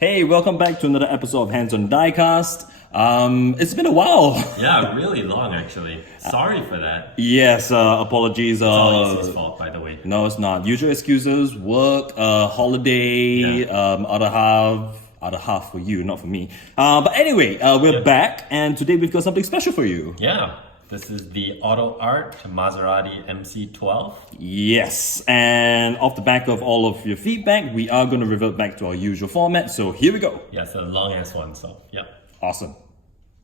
Hey, welcome back to another episode of Hands on Diecast. It's been a while. Yeah, really long actually. Sorry for that. Yes, apologies. It's all Easy's fault, by the way. No, it's not. Usual excuses, work, holiday, other half for you, not for me. But anyway, we're back, and today we've got something special for you. Yeah, this is the Autoart Maserati MC12. Yes, and off the back of all of your feedback, we are going to revert back to our usual format. So here we go. Yeah, it's a long ass one, so yeah. Awesome.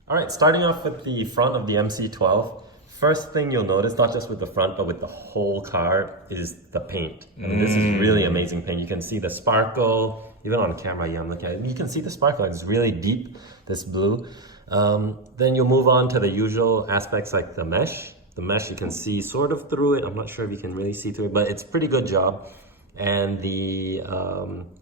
All right, starting off with the front of the MC12. First thing you'll notice, not just with the front, but with the whole car, is the paint. I mean, this is really amazing paint. You can see the sparkle, even on camera, yeah, I'm looking at it. You can see the sparkle, it's really deep, this blue. Then you'll move on to the usual aspects like the mesh. The mesh, you can see sort of through it. I'm not sure if you can really see through it, but it's a pretty good job. And the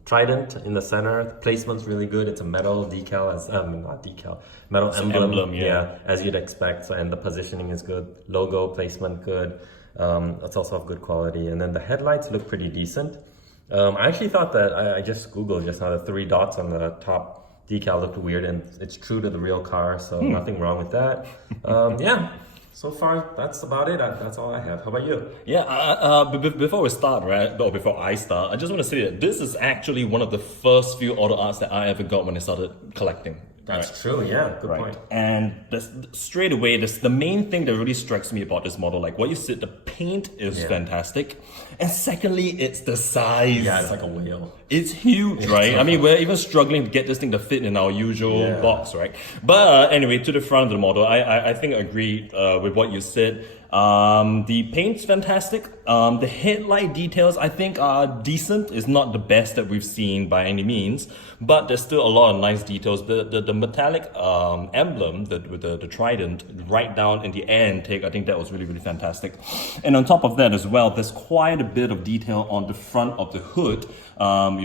Trident in the center, placement's really good. It's a metal decal, metal emblem, yeah, as you'd expect. So, and the positioning is good. Logo placement good. It's also of good quality. And then the headlights look pretty decent. I actually thought that I just Googled just now, the 3 dots on the top decal looked weird, and it's true to the real car, so nothing wrong with that. Yeah. So far, that's about it. That's all I have. How about you? Yeah, before we start, right, or before I start, I just want to say that this is actually one of the first few auto arts that I ever got when I started collecting. That's true, yeah, good point. And straight away, the main thing that really strikes me about this model, like what you said, the paint is fantastic. And secondly, it's the size. Yeah, it's like a whale. It's huge, right? I mean, we're even struggling to get this thing to fit in our usual box, right? But anyway, to the front of the model, I think I agree with what you said. The paint's fantastic. The headlight details, I think, are decent. It's not the best that we've seen by any means, but there's still a lot of nice details. The metallic emblem with the Trident right down in the air intake, I think that was really, really fantastic. And on top of that as well, there's quite a bit of detail on the front of the hood.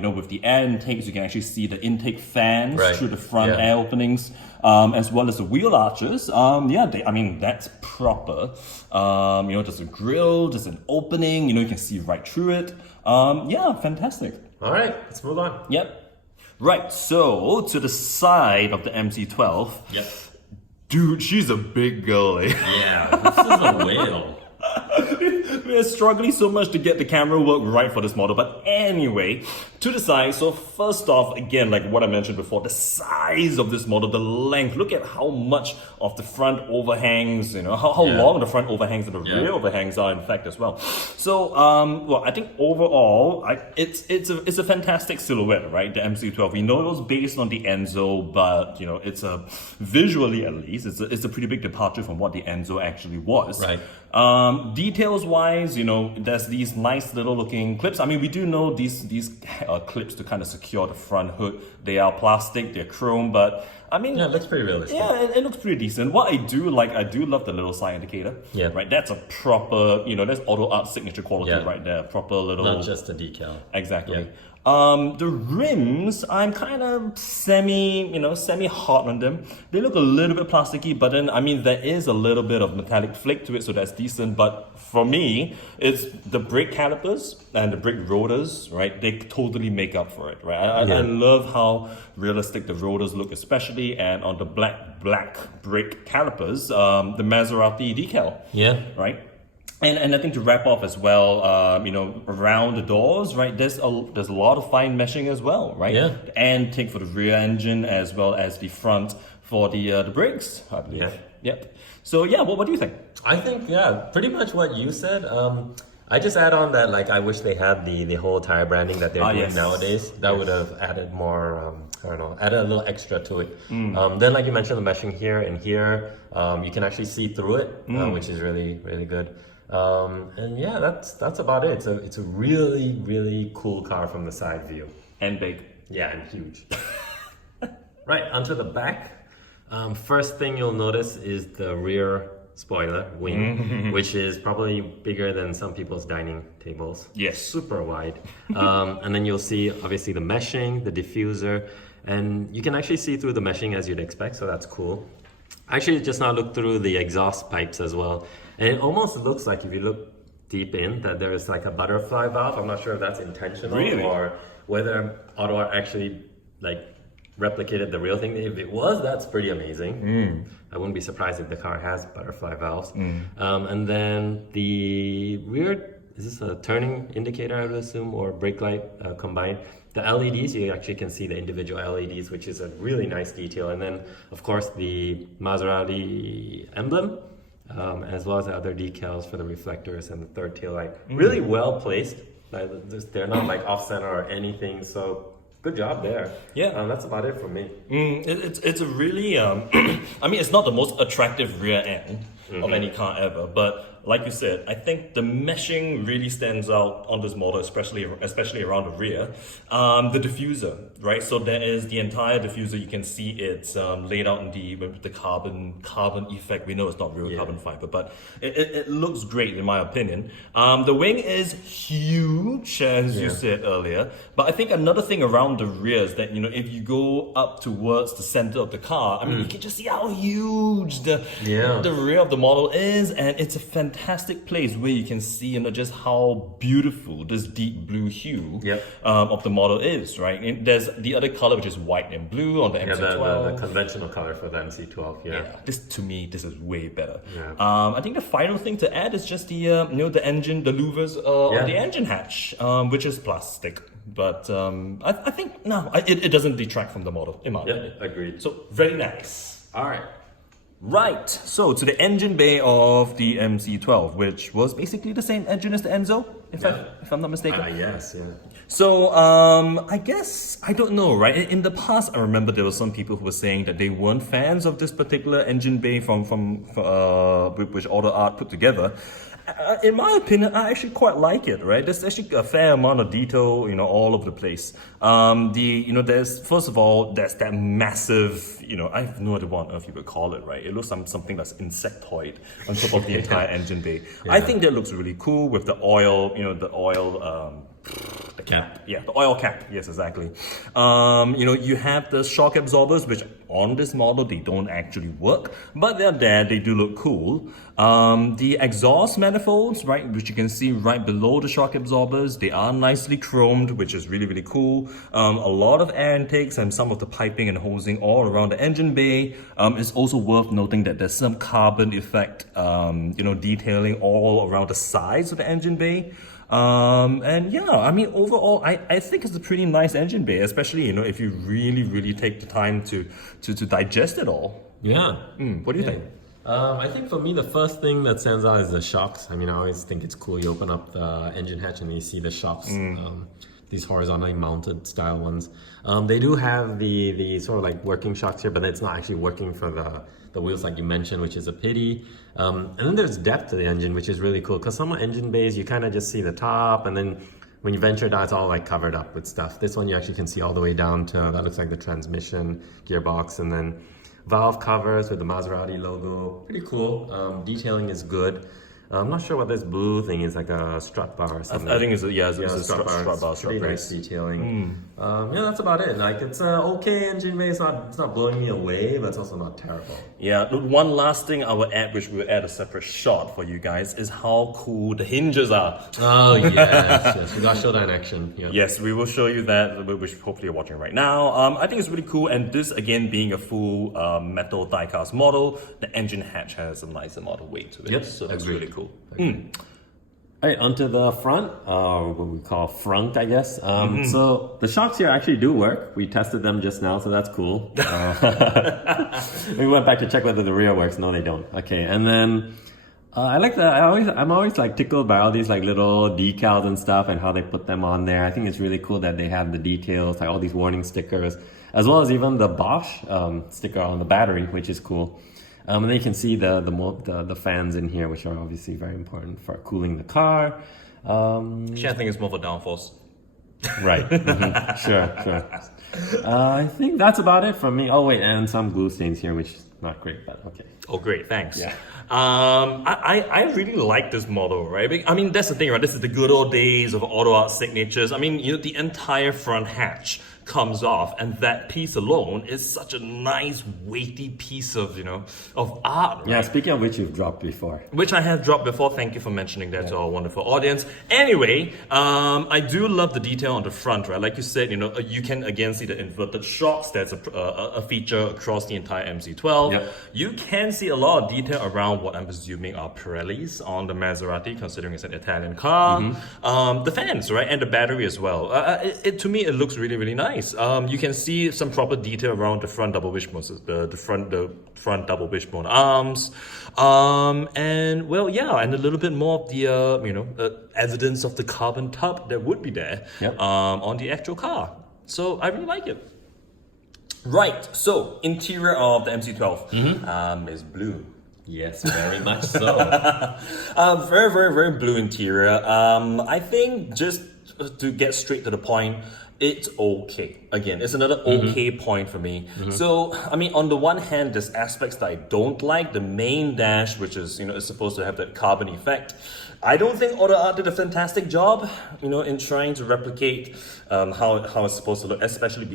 With the air intakes, you can actually see the intake fans through the front air openings, as well as the wheel arches. That's proper. There's a grill, there's an opening, you can see right through it. Fantastic. All right, let's move on. Yep. Right, so to the side of the MC12. Yep. Dude, she's a big girl, eh? Yeah, this is a whale. We're struggling so much to get the camera work right for this model, but anyway, to the side. So first off, again, like what I mentioned before, the size of this model, the length. Look at how much of the front overhangs, how long the front overhangs and the rear overhangs are, in fact, as well. So, I think overall, it's a fantastic silhouette, right? The MC12. We know it was based on the Enzo, but it's visually at least, it's a pretty big departure from what the Enzo actually was. Right. Details wise, there's these nice little looking clips. I mean, we do know these clips to kind of secure the front hood. They are plastic, they're chrome, but I mean, it looks pretty realistic. Yeah, it looks pretty decent. What I do love the little side indicator. Yeah. Right, that's a proper, that's Autoart Signature quality right there. Proper little. Not just a decal. Exactly. Yeah. The rims, I'm kind of semi hot on them. They look a little bit plasticky, but then, I mean, there is a little bit of metallic flick to it, so that's decent. But for me, it's the brake calipers and the brake rotors, right? They totally make up for it, right? I love how realistic the rotors look, especially, and on the black brake calipers, the Maserati decal. Yeah. Right? And I think to wrap off as well, around the doors, right? There's a lot of fine meshing as well, right? Yeah. And take for the rear engine as well as the front for the brakes, I believe. Yeah. Yep. So what do you think? I think pretty much what you said. I just add on that I wish they had the whole tire branding that they're doing nowadays. That would have added more. Added a little extra to it. Then, like you mentioned, the meshing here and here, you can actually see through it, which is really, really good. That's about it. It's a really, really cool car from the side view. And big. Yeah, and huge. Right, onto the back. First thing you'll notice is the rear spoiler wing, which is probably bigger than some people's dining tables. Yes. Super wide. And then you'll see, obviously, the meshing, the diffuser, and you can actually see through the meshing as you'd expect, so that's cool. I actually just now looked through the exhaust pipes as well. And it almost looks like, if you look deep in, that there is a butterfly valve. I'm not sure if that's intentional or whether Autoart actually replicated the real thing. If it was, that's pretty amazing. I wouldn't be surprised if the car has butterfly valves. And then the rear, is this a turning indicator, I would assume, or brake light combined? The LEDs, you actually can see the individual LEDs, which is a really nice detail. And then, of course, the Maserati emblem, as well as the other decals for the reflectors and the third tail light. Really well placed. They're not like off center or anything. So good job there. Yeah. That's about it for me. It's a really, I mean, it's not the most attractive rear end of any car ever, but like you said, I think the meshing really stands out on this model, especially around the rear. The diffuser, right? So there is the entire diffuser. You can see it's laid out in the carbon effect. We know it's not real carbon fiber, but it looks great in my opinion. The wing is huge, as you said earlier. But I think another thing around the rear is that, you know, if you go up towards the center of the car, I mean, you can just see how huge the rear of the model is, and it's a fantastic place where you can see, you know, just how beautiful this deep blue hue of the model is, right? And there's the other color, which is white and blue on the MC12. The conventional color for the MC12. This, to me, this is way better. I think the final thing to add is just the you know, the engine, the louvers on the engine hatch, which is plastic. But I think it doesn't detract from the model, in my opinion. Agreed. So very nice. All right. Right, so to the engine bay of the MC12, which was basically the same engine as the Enzo, if I'm not mistaken. Yes. So, I guess, I don't know, right? In the past, I remember there were some people who were saying that they weren't fans of this particular engine bay from which Autoart put together. In my opinion, I actually quite like it, right? There's actually a fair amount of detail, you know, all over the place. There's, first of all, there's that massive, you know, I have no idea what on earth you would call it, right? It looks like something that's insectoid on top of the entire engine bay. I think that looks really cool with the oil, you know, the cap. Yeah, the oil cap. Yes, exactly. You know, you have the shock absorbers, which on this model, they don't actually work, but they're there. They do look cool. The exhaust manifolds, right, which you can see right below the shock absorbers, they are nicely chromed, which is really, really cool. A lot of air intakes and some of the piping and hosing all around the engine bay. It's also worth noting that there's some carbon effect, you know, detailing all around the sides of the engine bay. And yeah, I mean, overall, I think it's a pretty nice engine bay, especially, you know, if you really, really take the time to digest it all. Yeah. What do you think? I think for me, the first thing that stands out is the shocks. I mean, I always think it's cool. You open up the engine hatch and you see the shocks, these horizontally mounted style ones. They do have the sort of like working shocks here, but it's not actually working for the wheels like you mentioned, which is a pity. And then there's depth to the engine, which is really cool, because some engine bays, you kind of just see the top, and then when you venture down, it's all like covered up with stuff. This one you actually can see all the way down to, that looks like the transmission, gearbox, and then valve covers with the Maserati logo. Pretty cool. Detailing is good. I'm not sure what this blue thing is, like a strut bar or something. I think it's a strut bar. Pretty nice detailing. Yeah, that's about it. Like, it's an okay engine bay. It's not blowing me away, but it's also not terrible. Yeah, one last thing I will add, which we'll add a separate shot for you guys, is how cool the hinges are. Oh, yes. We got to show that in action. Yeah. Yes, we will show you that, which hopefully you're watching right now. I think it's really cool, and this, again, being a full metal diecast model, the engine hatch has a nice amount of weight to it. Yep, so that's really cool. All right, onto the front, what we call front, I guess. So the shocks here actually do work. We tested them just now, so that's cool. We went back to check whether the rear works. No, they don't. Okay, and then I'm always like tickled by all these like little decals and stuff and how they put them on there. I think it's really cool that they have the details, like all these warning stickers, as well as even the Bosch sticker on the battery, which is cool. And then you can see the fans in here, which are obviously very important for cooling the car. Actually, I think it's more for downforce. Right. Sure. I think that's about it from me. Oh wait, and some glue stains here, which is not great, but okay. Oh, great, thanks. Yeah. I really like this model, right? I mean, that's the thing, right? This is the good old days of Autoart Signatures. I mean, you know, the entire front hatch comes off, and that piece alone is such a nice weighty piece of of art. Right? Yeah, speaking of which, you've dropped before. Which I have dropped before. Thank you for mentioning that to our wonderful audience. Anyway, I do love the detail on the front, right? Like you said, you can again see the inverted shocks. That's a feature across the entire MC12. Yep. You can see a lot of detail around what I'm assuming are Pirellis on the Maserati, considering it's an Italian car. The fans, right, and the battery as well. To me, it looks really, really nice. You can see some proper detail around the front double wishbone, the front double wishbone arms, and well, yeah, and a little bit more of the evidence of the carbon tub that would be there on the actual car. So I really like it. Right, so interior of the MC12 is blue. Yes, very much so. Very, very, very blue interior. I think just to get straight to the point, it's okay. Again, it's another okay point for me. So, I mean, on the one hand, there's aspects that I don't like. The main dash, which is, is supposed to have that carbon effect. I don't think Autoart did a fantastic job, in trying to replicate how it's supposed to look, especially,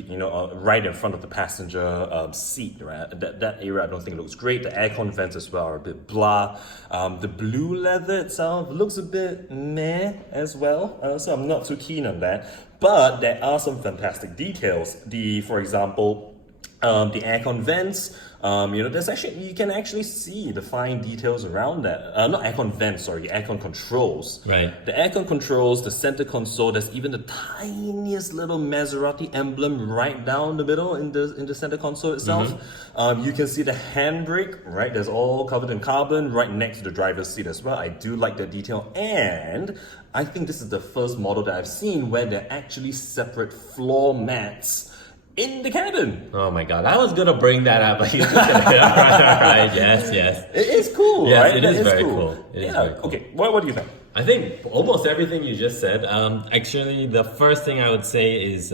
right in front of the passenger seat, right? That area I don't think looks great. The aircon vents as well are a bit blah. The blue leather itself looks a bit meh as well, so I'm not too keen on that. But there are some fantastic details. For example, the aircon vents, there's actually, you can actually see the fine details around that. Not aircon vents, sorry, aircon controls. Right. The aircon controls, the center console, there's even the tiniest little Maserati emblem right down the middle in the center console itself. You can see the handbrake, right? There's all covered in carbon right next to the driver's seat as well. I do like that detail, and I think this is the first model that I've seen where there are actually separate floor mats in the cabin. Oh my god, I was gonna bring that up, but you took it. all right, yes. It is cool, yes, right? it is very cool. It is very cool. Okay, what do you think? I think almost everything you just said. Actually, the first thing I would say is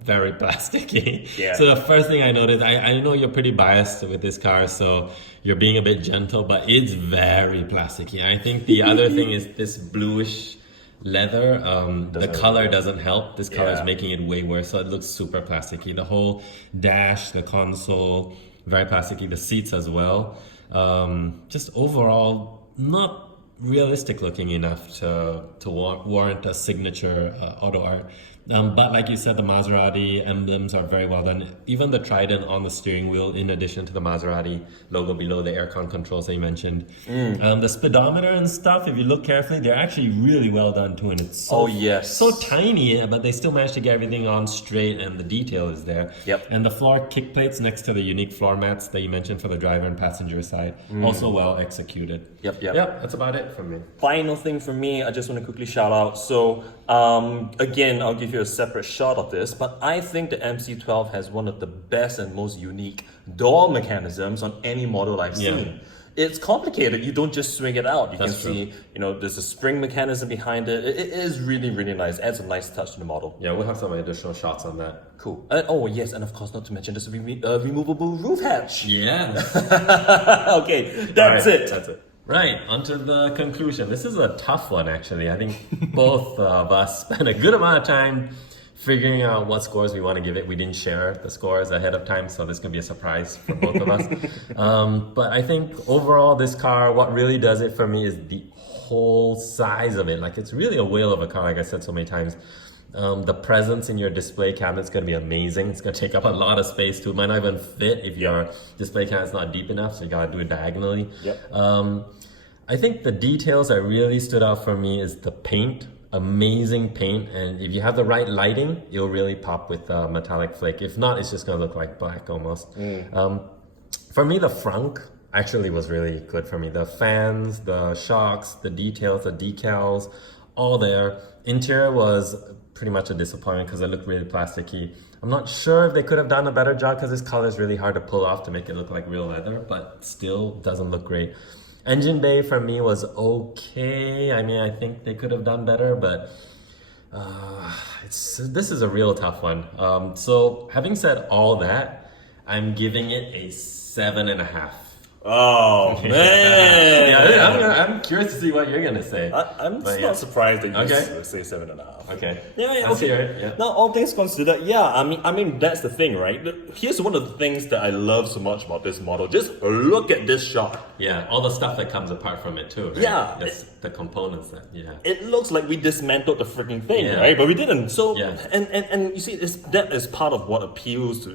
very plasticky. Yeah. So the first thing I noticed, I know you're pretty biased with this car, so you're being a bit gentle, but it's very plasticky. I think the other thing is this bluish leather. The color doesn't help. This color is making it way worse, so it looks super plasticky. The whole dash, the console, very plasticky. The seats as well. Just overall, not realistic looking enough to warrant a signature Autoart. But like you said, the Maserati emblems are very well done. Even the Trident on the steering wheel, in addition to the Maserati logo below the aircon controls that you mentioned. The speedometer and stuff, if you look carefully, they're actually really well done too. And it's so tiny, but they still managed to get everything on straight, and the detail is there. Yep. And the floor kick plates next to the unique floor mats that you mentioned for the driver and passenger side, also well executed. Yep. That's about it from me. Final thing for me, I just want to quickly shout out. So, again, I'll give you a separate shot of this, but I think the MC12 has one of the best and most unique door mechanisms on any model I've seen. It's complicated. You don't just swing it out. You can see, there's a spring mechanism behind it. It is really, really nice. Adds a nice touch to the model. Yeah, we'll have some additional shots on that. Cool. Oh, yes, and of course, not to mention there's a removable roof hatch. Yeah. Okay, that's it. That's it. Right, onto the conclusion. This is a tough one, actually. I think both of us spent a good amount of time figuring out what scores we want to give it. We didn't share the scores ahead of time, so this can be a surprise for both of us. But I think overall, this car, what really does it for me is the whole size of it. Like, it's really a whale of a car, like I said so many times. The presence in your display cabinet is going to be amazing. It's going to take up a lot of space too. It might not even fit if your display cabinet's not deep enough, so you got to do it diagonally. I think the details that really stood out for me is the paint. Amazing paint, and if you have the right lighting, it'll really pop with metallic flake. If not, it's just going to look like black almost. For me, the frunk actually was really good for me. The fans, the shocks, the details, the decals, all there. Interior was pretty much a disappointment because it looked really plasticky. I'm not sure if they could have done a better job because this color is really hard to pull off to make it look like real leather, but still doesn't look great. Engine bay for me was okay. I mean, I think they could have done better, but this is a real tough one. So having said all that, I'm giving it a 7.5. Oh man! Yeah, I'm curious to see what you're gonna say. I'm But not surprised that you Okay. say 7.5. Okay. Yeah, Let's okay. hear it, yeah. Now, all things considered, yeah, I mean, that's the thing, right? Here's one of the things that I love so much about this model. Just look at this shot. Yeah, all the stuff that comes apart from it too, right? Yeah. That's the components that, It looks like we dismantled the freaking thing, Yeah. right? But we didn't. So, Yeah. and you see, that is part of what appeals to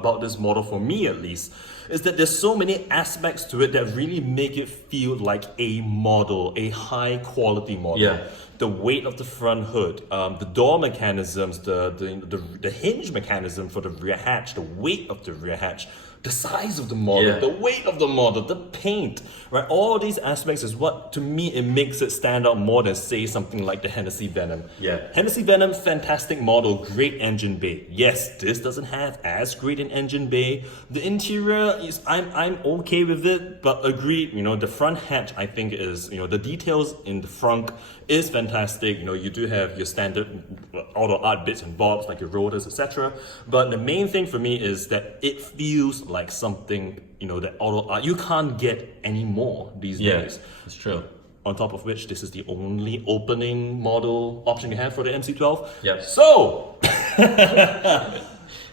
about this model for me, at least, is that there's so many aspects to it that really make it feel like a model, a high quality model. Yeah. The weight of the front hood, the door mechanisms, the hinge mechanism for the rear hatch, the weight of the rear hatch, the size of the model, Yeah. the weight of the model, the paint, right? All these aspects is what, to me, it makes it stand out more than, say, something like the Hennessy Venom. Yeah. Hennessy Venom, fantastic model, great engine bay. Yes, this doesn't have as great an engine bay. The interior is, I'm okay with it, but agreed, the front hatch, I think is, the details in the front is fantastic. You do have your standard Autoart bits and bobs like your rotors, etc. But the main thing for me is that it feels like something, that Autoart, you can't get any more these days. It's true. On top of which, this is the only opening model option you have for the MC12. Yep. So,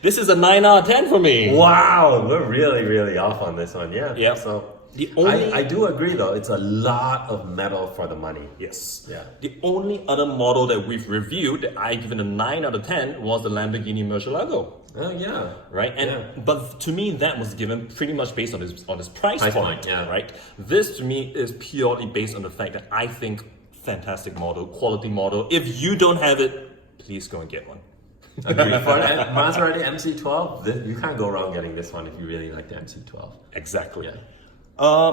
this is a 9 out of 10 for me. Wow, we're really, really off on this one. Yeah. Yeah. So The only- I do agree though. It's a lot of metal for the money. Yes. Yeah. The only other model that we've reviewed that I given a 9 out of 10 was the Lamborghini Murcielago. Oh yeah. Right, and Yeah. but to me that was given pretty much based on his price Price point. point, yeah. Right. This to me is purely based on the fact that I think fantastic model, quality model. If you don't have it, please go and get one. Agreed. For an Maserati MC12, you can't go wrong getting this one if you really like the MC12. Exactly. Yeah.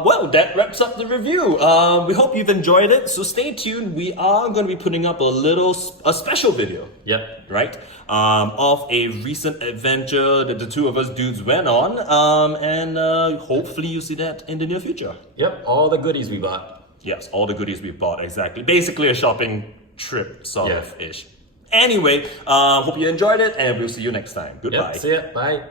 Well, that wraps up the review. We hope you've enjoyed it. So stay tuned. We are going to be putting up a special video. Yep. Right? Of a recent adventure that the two of us dudes went on. And hopefully you see that in the near future. Yep. All the goodies we bought. Yes, all the goodies we bought, exactly. Basically a shopping trip, sort Yeah. of ish. Anyway, hope you enjoyed it, and we'll see you next time. Goodbye. Yep. See ya. Bye.